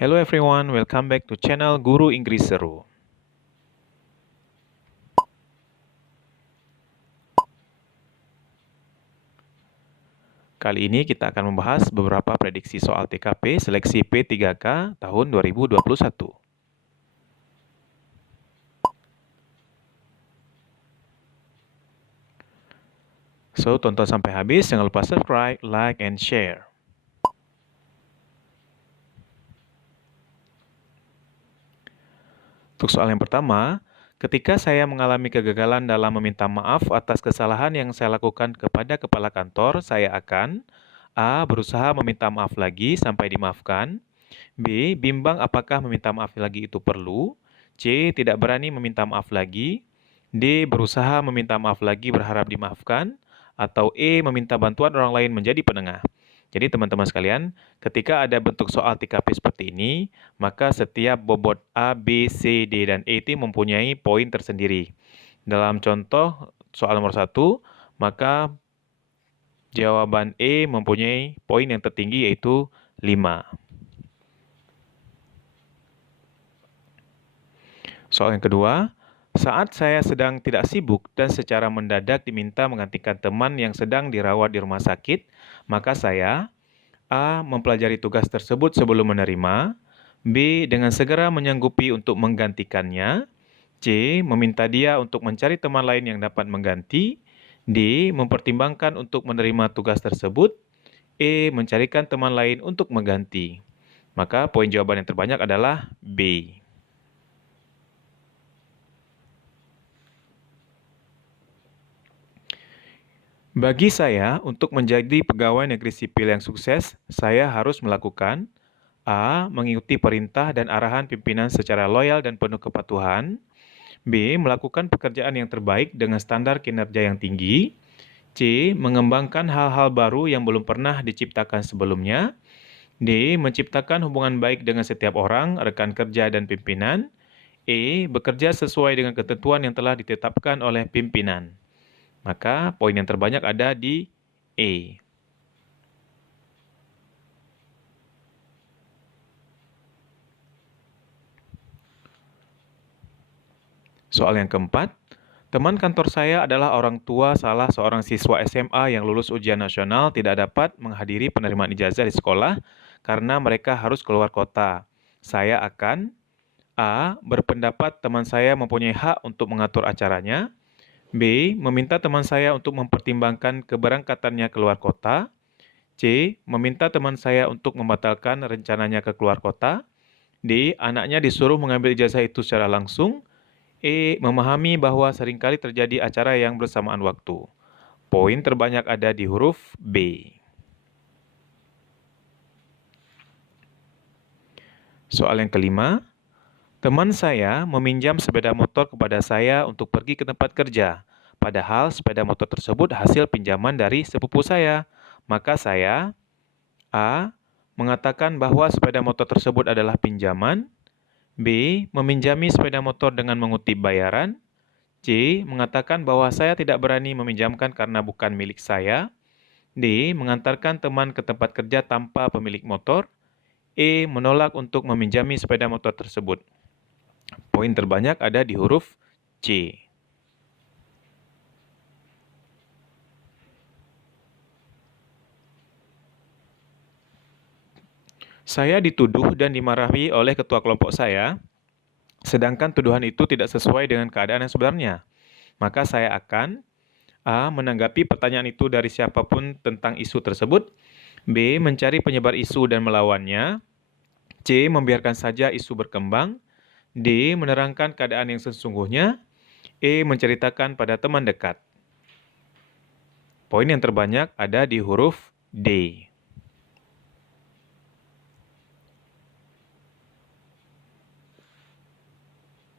Hello everyone, welcome back to channel Guru Inggris Seru. Kali ini kita akan membahas beberapa prediksi soal TKP seleksi P3K tahun 2021. So, tonton sampai habis, jangan lupa subscribe, like, and share. Untuk soal yang pertama, ketika saya mengalami kegagalan dalam meminta maaf atas kesalahan yang saya lakukan kepada kepala kantor, saya akan A. Berusaha meminta maaf lagi sampai dimaafkan. B. Bimbang apakah meminta maaf lagi itu perlu. C. Tidak berani meminta maaf lagi. D. Berusaha meminta maaf lagi berharap dimaafkan. Atau E. Meminta bantuan orang lain menjadi penengah. Jadi teman-teman sekalian, ketika ada bentuk soal TKP seperti ini, maka setiap bobot A, B, C, D, dan E itu mempunyai poin tersendiri. Dalam contoh soal nomor 1, maka jawaban E mempunyai poin yang tertinggi yaitu 5. Soal yang kedua, saat saya sedang tidak sibuk dan secara mendadak diminta menggantikan teman yang sedang dirawat di rumah sakit, maka saya A. Mempelajari tugas tersebut sebelum menerima. B. Dengan segera menyanggupi untuk menggantikannya. C. Meminta dia untuk mencari teman lain yang dapat mengganti. D. Mempertimbangkan untuk menerima tugas tersebut. E. Mencarikan teman lain untuk mengganti. Maka poin jawaban yang terbanyak adalah B. Bagi saya, untuk menjadi pegawai negeri sipil yang sukses, saya harus melakukan A. Mengikuti perintah dan arahan pimpinan secara loyal dan penuh kepatuhan. B. Melakukan pekerjaan yang terbaik dengan standar kinerja yang tinggi. C. Mengembangkan hal-hal baru yang belum pernah diciptakan sebelumnya. D. Menciptakan hubungan baik dengan setiap orang, rekan kerja, dan pimpinan. E. Bekerja sesuai dengan ketentuan yang telah ditetapkan oleh pimpinan. Maka poin yang terbanyak ada di E. Soal yang keempat, teman kantor saya adalah orang tua salah seorang siswa SMA yang lulus ujian nasional tidak dapat menghadiri penerimaan ijazah di sekolah karena mereka harus keluar kota. Saya akan A. Berpendapat teman saya mempunyai hak untuk mengatur acaranya. B. Meminta teman saya untuk mempertimbangkan keberangkatannya keluar kota. C. Meminta teman saya untuk membatalkan rencananya ke keluar kota. D. Anaknya disuruh mengambil ijazah itu secara langsung. E. Memahami bahwa seringkali terjadi acara yang bersamaan waktu. Poin terbanyak ada di huruf B. Soal yang kelima, teman saya meminjam sepeda motor kepada saya untuk pergi ke tempat kerja. Padahal sepeda motor tersebut hasil pinjaman dari sepupu saya. Maka saya A. Mengatakan bahwa sepeda motor tersebut adalah pinjaman. B. Meminjami sepeda motor dengan mengutip bayaran. C. Mengatakan bahwa saya tidak berani meminjamkan karena bukan milik saya. D. Mengantarkan teman ke tempat kerja tanpa pemilik motor. E. Menolak untuk meminjami sepeda motor tersebut. Poin terbanyak ada di huruf C. Saya dituduh dan dimarahi oleh ketua kelompok saya, sedangkan tuduhan itu tidak sesuai dengan keadaan yang sebenarnya. Maka saya akan A. Menanggapi pertanyaan itu dari siapapun tentang isu tersebut. B. Mencari penyebar isu dan melawannya. C. Membiarkan saja isu berkembang. D. Menerangkan keadaan yang sesungguhnya. E. Menceritakan pada teman dekat. Poin yang terbanyak ada di huruf D.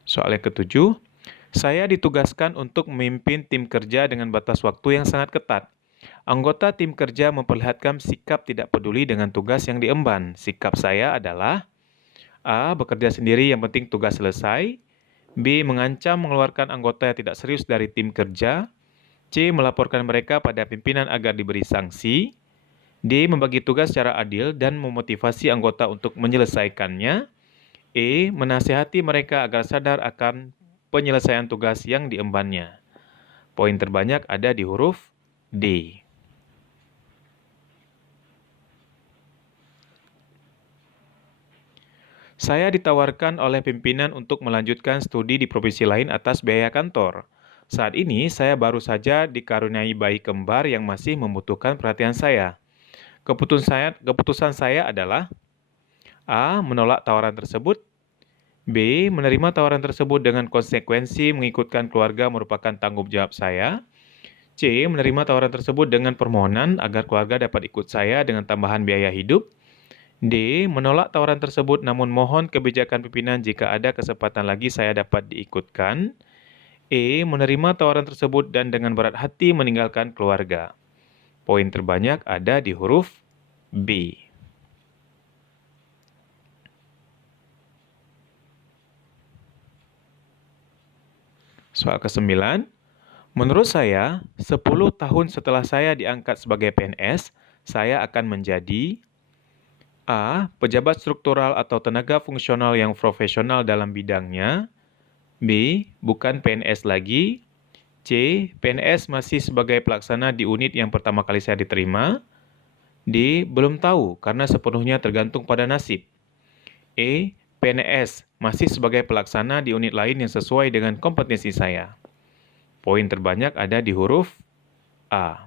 Soal yang ketujuh, saya ditugaskan untuk memimpin tim kerja dengan batas waktu yang sangat ketat. Anggota tim kerja memperlihatkan sikap tidak peduli dengan tugas yang diemban. Sikap saya adalah A. Bekerja sendiri yang penting tugas selesai. B. Mengancam mengeluarkan anggota yang tidak serius dari tim kerja. C. Melaporkan mereka pada pimpinan agar diberi sanksi. D. Membagi tugas secara adil dan memotivasi anggota untuk menyelesaikannya. E. Menasihati mereka agar sadar akan penyelesaian tugas yang diembannya. Poin terbanyak ada di huruf D. Saya ditawarkan oleh pimpinan untuk melanjutkan studi di provinsi lain atas biaya kantor. Saat ini, saya baru saja dikaruniai bayi kembar yang masih membutuhkan perhatian saya. Keputusan saya adalah A. Menolak tawaran tersebut. B. Menerima tawaran tersebut dengan konsekuensi mengikutkan keluarga merupakan tanggung jawab saya. C. Menerima tawaran tersebut dengan permohonan agar keluarga dapat ikut saya dengan tambahan biaya hidup. D. Menolak tawaran tersebut namun mohon kebijakan pimpinan jika ada kesempatan lagi saya dapat diikutkan. E. Menerima tawaran tersebut dan dengan berat hati meninggalkan keluarga. Poin terbanyak ada di huruf B. Soal ke-9. Menurut saya, 10 tahun setelah saya diangkat sebagai PNS, saya akan menjadi A. Pejabat struktural atau tenaga fungsional yang profesional dalam bidangnya. B. Bukan PNS lagi. C. PNS masih sebagai pelaksana di unit yang pertama kali saya diterima. D. Belum tahu karena sepenuhnya tergantung pada nasib. E. PNS masih sebagai pelaksana di unit lain yang sesuai dengan kompetensi saya. Poin terbanyak ada di huruf A.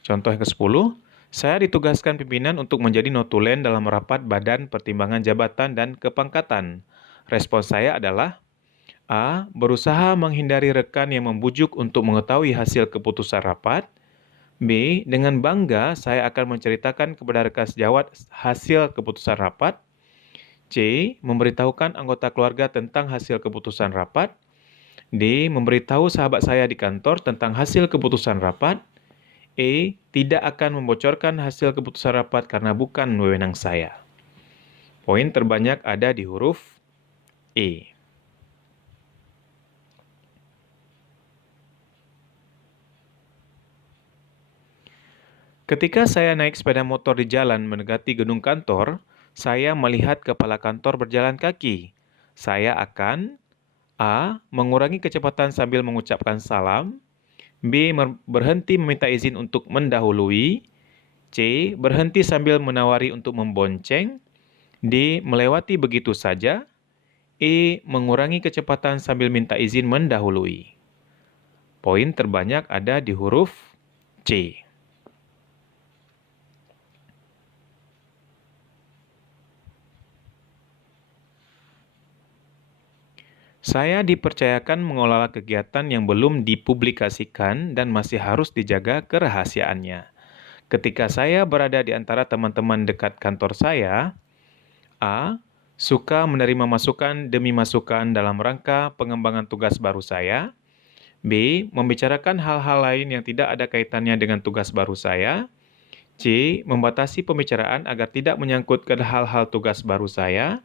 Contoh yang ke-10, saya ditugaskan pimpinan untuk menjadi notulen dalam rapat Badan Pertimbangan Jabatan dan Kepangkatan. Respons saya adalah A. Berusaha menghindari rekan yang membujuk untuk mengetahui hasil keputusan rapat. B. Dengan bangga saya akan menceritakan kepada rekan sejawat hasil keputusan rapat. C. Memberitahukan anggota keluarga tentang hasil keputusan rapat. D. Memberitahu sahabat saya di kantor tentang hasil keputusan rapat. E. Tidak akan membocorkan hasil keputusan rapat karena bukan wewenang saya. Poin terbanyak ada di huruf E. Ketika saya naik sepeda motor di jalan mendekati gedung kantor, saya melihat kepala kantor berjalan kaki. Saya akan A. Mengurangi kecepatan sambil mengucapkan salam. B. Berhenti meminta izin untuk mendahului. C. Berhenti sambil menawari untuk membonceng. D. Melewati begitu saja. E. Mengurangi kecepatan sambil minta izin mendahului. Poin terbanyak ada di huruf C. Saya dipercayakan mengelola kegiatan yang belum dipublikasikan dan masih harus dijaga kerahasiaannya. Ketika saya berada di antara teman-teman dekat kantor saya, A. Suka menerima masukan demi masukan dalam rangka pengembangan tugas baru saya. B. Membicarakan hal-hal lain yang tidak ada kaitannya dengan tugas baru saya. C. Membatasi pembicaraan agar tidak menyangkut ke hal-hal tugas baru saya.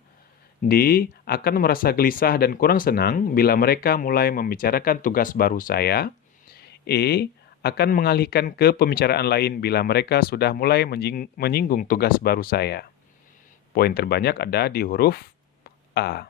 D. Akan merasa gelisah dan kurang senang bila mereka mulai membicarakan tugas baru saya. E. Akan mengalihkan ke pembicaraan lain bila mereka sudah mulai menyinggung tugas baru saya. Poin terbanyak ada di huruf A.